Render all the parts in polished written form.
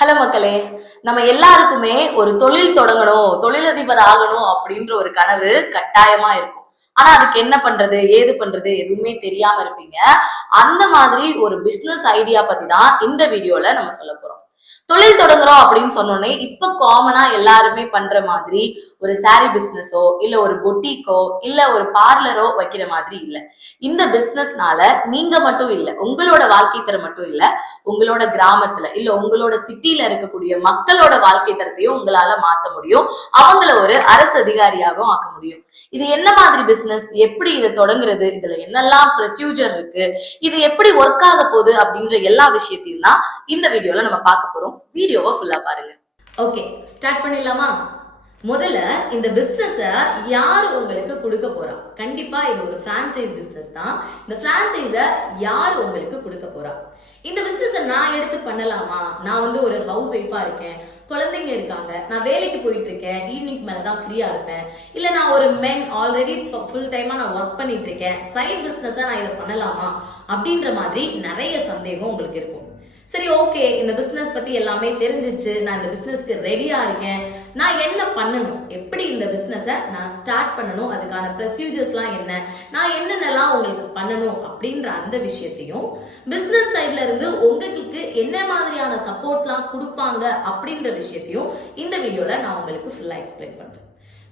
Hello மக்களே, நம்ம எல்லாருக்குமே ஒரு தொழில் தொடங்கணும், தொழிலதிபர் ஆகணும் அப்படின்ற ஒரு கனவு கட்டாயமா இருக்கும். ஆனா அதுக்கு என்ன பண்றது, ஏது பண்றது எதுவுமே தெரியாம இருப்பீங்க. அந்த மாதிரி ஒரு பிசினஸ் ஐடியா பத்தி தான் இந்த வீடியோல நம்ம சொல்ல போறோம். தொழில் தொடங்குறோம் அப்படின்னு சொன்னோன்னே இப்ப காமனா எல்லாருமே பண்ற மாதிரி ஒரு சாரி பிசினஸோ இல்ல ஒரு பொட்டிக்கோ இல்ல ஒரு பார்லரோ வைக்கிற மாதிரி இல்ல. இந்த பிசினஸ்னால நீங்க மட்டும் இல்ல, உங்களோட வாழ்க்கை தரம் மட்டும் இல்ல, உங்களோட கிராமத்துல இல்ல உங்களோட சிட்டில இருக்கக்கூடிய மக்களோட வாழ்க்கை தரத்தையும் உங்களால மாத்த முடியும். அவங்கள ஒரு அரசு அதிகாரியாகவும் ஆக்க முடியும். இது என்ன மாதிரி பிசினஸ், எப்படி இதை தொடங்குறது, இதுல என்னெல்லாம் ப்ரொசீஜர் இருக்கு, இது எப்படி ஒர்க் ஆக போகுது அப்படின்ற எல்லா விஷயத்தையும் தான் இந்த வீடியோல நம்ம பார்க்க போறோம். வீடியோவை ஃபுல்லா பாருங்க. ஓகே, ஸ்டார்ட் பண்ணிடலாமா? முதல்ல இந்த பிசினஸ யார் உங்களுக்கு கொடுக்க போறா? கண்டிப்பா இது ஒரு பிரான்சைஸ் பிசினஸ் தான். இந்த பிரான்சைஸ யார் உங்களுக்கு கொடுக்க போறா? இந்த பிசினஸ் நான் எடுத்து பண்ணலாமா? நான் வந்து ஒரு ஹவுஸ் ஒய்ஃபா இருக்கேன், குழந்தைங்க இருக்காங்க, நான் வேலைக்கு போயிட்டு இருக்கேன், ஈவினிங் மேலதான் ஃப்ரீயா இருப்பேன், இல்ல நான் ஒரு மென் ஆல்ரெடி ஃபுல் டைமா நான் ஒர்க் பண்ணிட்டு இருக்கேன், சைட் பிசினஸா நான் இதை பண்ணலாமா அப்படின்ற மாதிரி நிறைய சந்தேகம் உங்களுக்கு இருக்கும். சரி, ஓகே, இந்த பிசினஸ் பத்தி எல்லாமே தெரிஞ்சிச்சு, நான் இந்த பிசினஸ்க்கு ரெடியா இருக்கேன், நான் என்ன பண்ணணும், எப்படி இந்த பிசினஸ நான் ஸ்டார்ட் பண்ணணும், அதுக்கான ப்ரொசீஜர்ஸ்லாம் என்ன, நான் என்னென்னலாம் உங்களுக்கு பண்ணணும் அப்படின்ற அந்த விஷயத்தையும், பிசினஸ் சைட்ல இருந்து உங்களுக்கு என்ன மாதிரியான சப்போர்ட்லாம் கொடுப்பாங்க அப்படின்ற விஷயத்தையும் இந்த வீடியோல நான் உங்களுக்கு ஃபுல்லா எக்ஸ்பிளைன் பண்றேன்.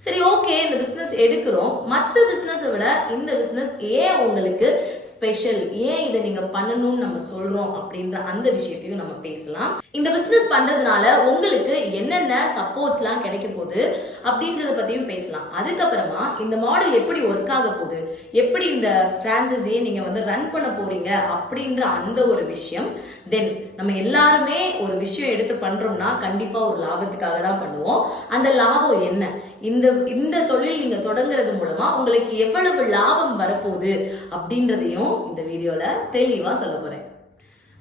சரி, ஓகே, இந்த பிசினஸ் எடுக்கிறோம், மற்ற பிசினஸை விட இந்த பிசினஸ் ஏன் உங்களுக்கு ஸ்பெஷல், ஏன் இதை நீங்க பண்ணணும்னு நம்ம சொல்றோம் அப்படின்ற அந்த விஷயத்தையும் நம்ம பேசலாம். இந்த பிசினஸ் பண்றதுனால உங்களுக்கு என்னென்ன சப்போர்ட்ஸ் எல்லாம் கிடைக்க போகுது அப்படின்றத பத்தியும் பேசலாம். அதுக்கப்புறமா இந்த மாடல் எப்படி ஒர்க் ஆக போகுது, எப்படி இந்த பிரான்சைஸையே நீங்க வந்து ரன் பண்ண போறீங்க அப்படின்ற அந்த ஒரு விஷயம். தென் நம்ம எல்லாருமே ஒரு விஷயம் எடுத்து பண்றோம்னா கண்டிப்பா ஒரு லாபத்துக்காக தான் பண்ணுவோம். அந்த லாபம் என்ன, இந்த தொழில் நீங்க தொடங்குறது மூலமா உங்களுக்கு எவ்வளவு லாபம் வரப்போகுது அப்படின்றதையும் இந்த வீடியோல தெளிவா சொல்ல போறேன்.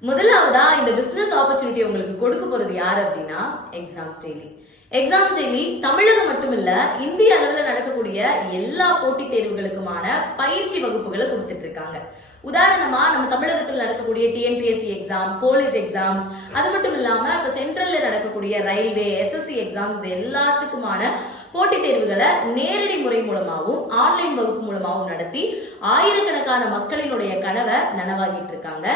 முதலாவதா இந்த பிசினஸ் ஆப்பர்ச்சுனிட்டி உங்களுக்கு கொடுக்க போறது யாரு அப்படின்னா எக்ஸாம்ஸ் டெய்லி. எக்ஸாம்ஸ் டெய்லி தமிழகம் மட்டுமில்ல, இந்திய அளவில் நடக்கக்கூடிய எல்லா போட்டித் தேர்வுகளுக்குமான பயிற்சி வகுப்புகளை கொடுத்துட்டு இருக்காங்க. உதாரணமா நம்ம தமிழகத்தில் நடக்கக்கூடிய டிஎன்பிஎஸ்சி எக்ஸாம், போலீஸ் எக்ஸாம்ஸ், அது மட்டும் இல்லாம இப்ப சென்ட்ரல்ல நடக்கக்கூடிய ரயில்வே, எஸ்எஸ்சி எக்ஸாம்ஸ், இது எல்லாத்துக்குமான போட்டித் தேர்வுகளை நேரடி முறை மூலமாகவும் ஆன்லைன் வகுப்பு மூலமாகவும் நடத்தி ஆயிரக்கணக்கான மக்களினுடைய கனவை நனவாகிட்டு இருக்காங்க.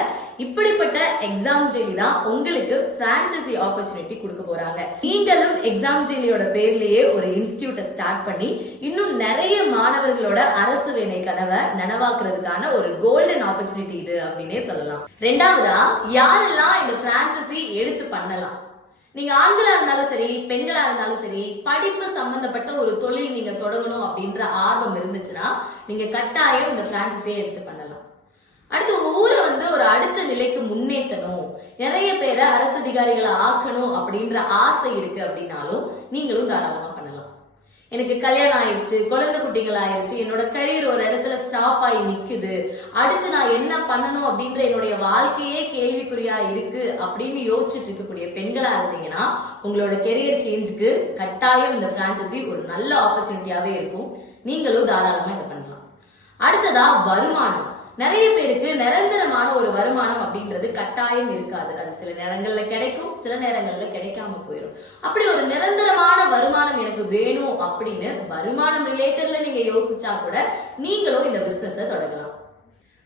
இப்படிப்பட்ட எக்ஸாம்ஸ் டெய்லி தான் உங்களுக்கு பிரான்சைசி ஆப்பர்ச்சுனிட்டி கொடுக்க போறாங்க. நீங்களும் எக்ஸாம்ஸ் டெய்லியோட பேர்லயே ஒரு இன்ஸ்டிடியூட்டை ஸ்டார்ட் பண்ணி இன்னும் நிறைய மாணவர்களோட அரசு வேலை கனவை நனவாக்குறதுக்கான ஒரு கோல்டன் ஆப்பர்ச்சுனிட்டி இது அப்படின்னே சொல்லலாம். ரெண்டாவதா, யாரெல்லாம் இந்த பிரான்சைசி எடுத்து பண்ணலாம்? நீங்க ஆண்களா இருந்தாலும் சரி, பெண்களா இருந்தாலும் சரி, படிப்பு சம்பந்தப்பட்ட ஒரு தொழில் நீங்க தொடங்கணும் அப்படின்ற ஆர்வம் இருந்துச்சுன்னா நீங்க கட்டாயம் இந்த பிரான்சைஸே எடுத்து பண்ணலாம். அடுத்து, உங்க ஊரை வந்து ஒரு அடுத்த நிலைக்கு முன்னேற்றணும், நிறைய பேரை அரசு அதிகாரிகளை ஆக்கணும் அப்படின்ற ஆசை இருக்கு அப்படின்னாலும் நீங்களும் தாராளமா பண்ணலாம். எனக்கு கல்யாணம் ஆயிடுச்சு, குழந்தை குட்டிகள் ஆயிடுச்சு, என்னோட கரியர் ஒரு இடத்துல ஸ்டாப் ஆகி நிக்குது, அடுத்து நான் என்ன பண்ணணும் அப்படின்ற என்னுடைய வாழ்க்கையே கேள்விக்குறியா இருக்கு அப்படின்னு யோசிச்சுட்டு இருக்கக்கூடிய பெண்களா இருந்தீங்கன்னா உங்களோட கெரியர் சேஞ்சுக்கு கட்டாயம் இந்த பிரான்சைசி ஒரு நல்ல ஆப்பர்ச்சுனிட்டியாவே இருக்கும். நீங்களும் தாராளமா இதை பண்ணலாம். அடுத்ததா, வருமானம். நிறைய பேருக்கு நிரந்தரமான ஒரு வருமானம் அப்படின்றது கட்டாயம் இருக்காது. அது சில நேரங்கள்ல கிடைக்கும், சில நேரங்கள்ல கிடைக்காம போயிடும். அப்படி ஒரு நிரந்தரமான வருமானம் எனக்கு வேணும் அப்படின்னு வருமானம் ரிலேட்டட்ல நீங்க யோசிச்சா கூட நீங்களும் இந்த பிசினஸை தொடங்கலாம்.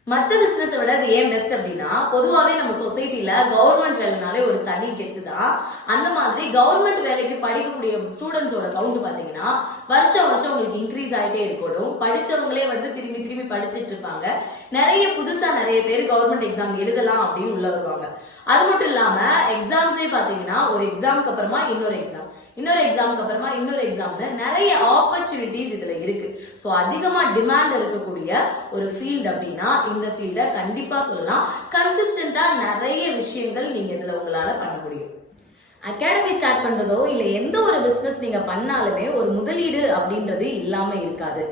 மற்ற பிசினஸ் விட அது ஏன் பெஸ்ட் அப்படின்னா, பொதுவாகவே நம்ம சொசைட்டில கவர்மெண்ட் வேலைனாலே ஒரு தனி கெத்து தான். அந்த மாதிரி கவர்மெண்ட் வேலைக்கு படிக்கக்கூடிய ஸ்டூடெண்ட்ஸோட கவுண்ட் பாத்தீங்கன்னா வருஷம் வருஷம் உங்களுக்கு இன்க்ரீஸ் ஆகிட்டே இருக்கணும். படிச்சவங்களே வந்து திரும்பி திரும்பி படிச்சுட்டு இருப்பாங்க. புதுசா நிறைய பேர் கவர்மெண்ட் எக்ஸாம் எழுதலாம் அப்படின்னு உள்ள வருவாங்க. அது மட்டும் இல்லாம எக்ஸாம்ஸே பாத்தீங்கன்னா ஒரு எக்ஸாமுக்கு அப்புறமா இன்னொரு எக்ஸாம், இன்னொரு எக்ஸாமுக்கு அப்புறமா இன்னொரு எக்ஸாம்னு நிறைய ஆப்பர்ச்சுனிட்டிஸ் இதுல இருக்கு. ஸோ அதிகமா டிமாண்ட் இருக்கக்கூடிய ஒரு ஃபீல்டு அப்படின்னா இந்த ஃபீல்டை கண்டிப்பா சொல்லலாம். கன்சிஸ்டன்டா நிறைய விஷயங்கள் நீங்க இதுல உங்களால பண்ண முடியும். அகாடமி ஸ்டார்ட் பண்றதோ இல்ல எந்த ஒரு பிசினஸ் நீங்க பண்ணாலுமே ஒரு முதலீடு அப்படின்றது இல்லாம இருக்காது.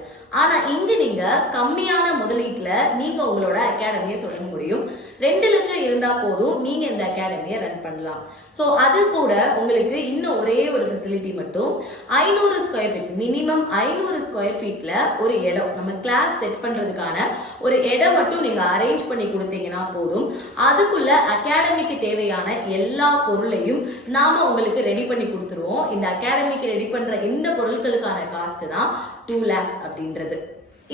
ஆனா இங்க நீங்க கம்மியான முதலீட்டுல நீங்க உங்களோட அகாடமியை தொடங்க முடியும். 2 லட்சம் இருந்தா போதும் நீங்க இந்த அகாடமியை ரன் பண்ணலாம். சோ அது கூட உங்களுக்கு இன்னும் ஒரே ஒரு ஃபெசிலிட்டி மட்டும் 500 ஸ்கொயர் ஃபீட், மினிமம் 500 ஸ்கொயர் ஃபீட்ல ஒரு இடம், நம்ம கிளாஸ் செட் பண்றதுக்கான ஒரு இடம் மட்டும் நீங்க அரேஞ்ச் பண்ணி கொடுத்தீங்கன்னா போதும். அதுக்குள்ள அகாடமிக்கு தேவையான எல்லா பொருளையும் நாம உங்களுக்கு ரெடி பண்ணி கொடுத்துருவோம். இந்த அகாடமிக்கு ரெடி பண்ற இந்த பொருட்களுக்கான காஸ்ட் தான் 2 lakhs அப்படின்றது.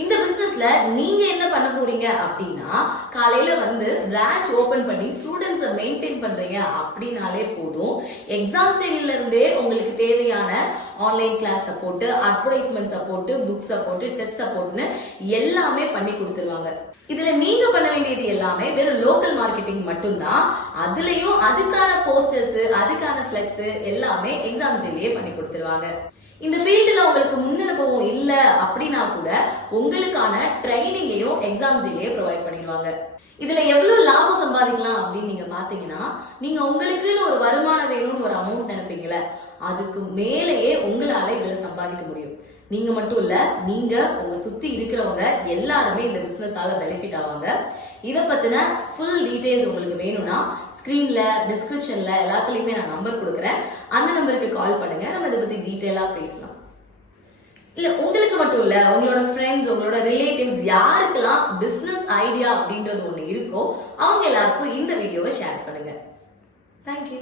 இந்த பிசினஸ்ல நீங்க என்ன பண்ண போறீங்க அப்படின்னா, காலையில வந்து பிரான்ச் ஓபன் பண்ணி ஸ்டூடெண்ட்ஸை மெயின்டைன் பண்றீங்க அப்படின்னாலே போதும். எக்ஸாம் ஸ்டைல இருந்தே உங்களுக்கு தேவையான online class support, advertisement support, book support, test சப்போர்ட்னு எல்லாமே பண்ணி கொடுத்துருவாங்க. இதுல நீங்க பண்ண வேண்டியது எல்லாமே வெறும் லோக்கல் மார்க்கெட்டிங் மட்டும்தான். அதுலயும் அதுக்கான போஸ்டர்ஸ், அதுக்கான ஃபிளெக்ஸ் எல்லாமே எக்ஸாம் ஸ்டைலயே பண்ணி கொடுத்துருவாங்க. இந்த ஃபீல்டுல உங்களுக்கு முன் அனுபவம் இல்ல அப்படின்னா கூட உங்களுக்கான ட்ரைனிங்கையும் எக்ஸாம்ஸ்லயே ப்ரொவைட் பண்ணிடுவாங்க. இதுல எவ்வளவு லாபம் சம்பாதிக்கலாம் அப்படின்னு நீங்க பாத்தீங்கன்னா, நீங்க உங்களுக்குன்னு ஒரு வருமானம் வேணும்னு ஒரு அமௌண்ட் நினைப்பீங்கல்ல, அதுக்கு மேலேயே உங்களால இதுல சம்பாதிக்க முடியும். நீங்க மட்டும் இல்ல, நீங்க உங்க சுத்தி இருக்கிறவங்க எல்லாருமே இந்த பிசினஸால பெனிஃபிட் ஆவாங்க. இத பத்தின ஃபுல் டீடைல்ஸ் உங்களுக்கு வேணும்னா ஸ்கிரீன்ல, டிஸ்கிரிப்ஷன்ல எல்லாத்துலயுமே நான் நம்பர் கொடுக்குறேன். அந்த நம்பருக்கு கால் பண்ணுங்க, நம்ம இதை பத்தி டீடைலா பேசலாம். இல்ல உங்களுக்கு மட்டும் இல்ல, உங்களோட ஃப்ரெண்ட்ஸ், உங்களோட ரிலேட்டிவ்ஸ் யாருக்கெல்லாம் பிசினஸ் ஐடியா அப்படின்றது ஒண்ணு இருக்கோ அவங்க எல்லாருக்கும் இந்த வீடியோவை ஷேர் பண்ணுங்க. தேங்க்யூ.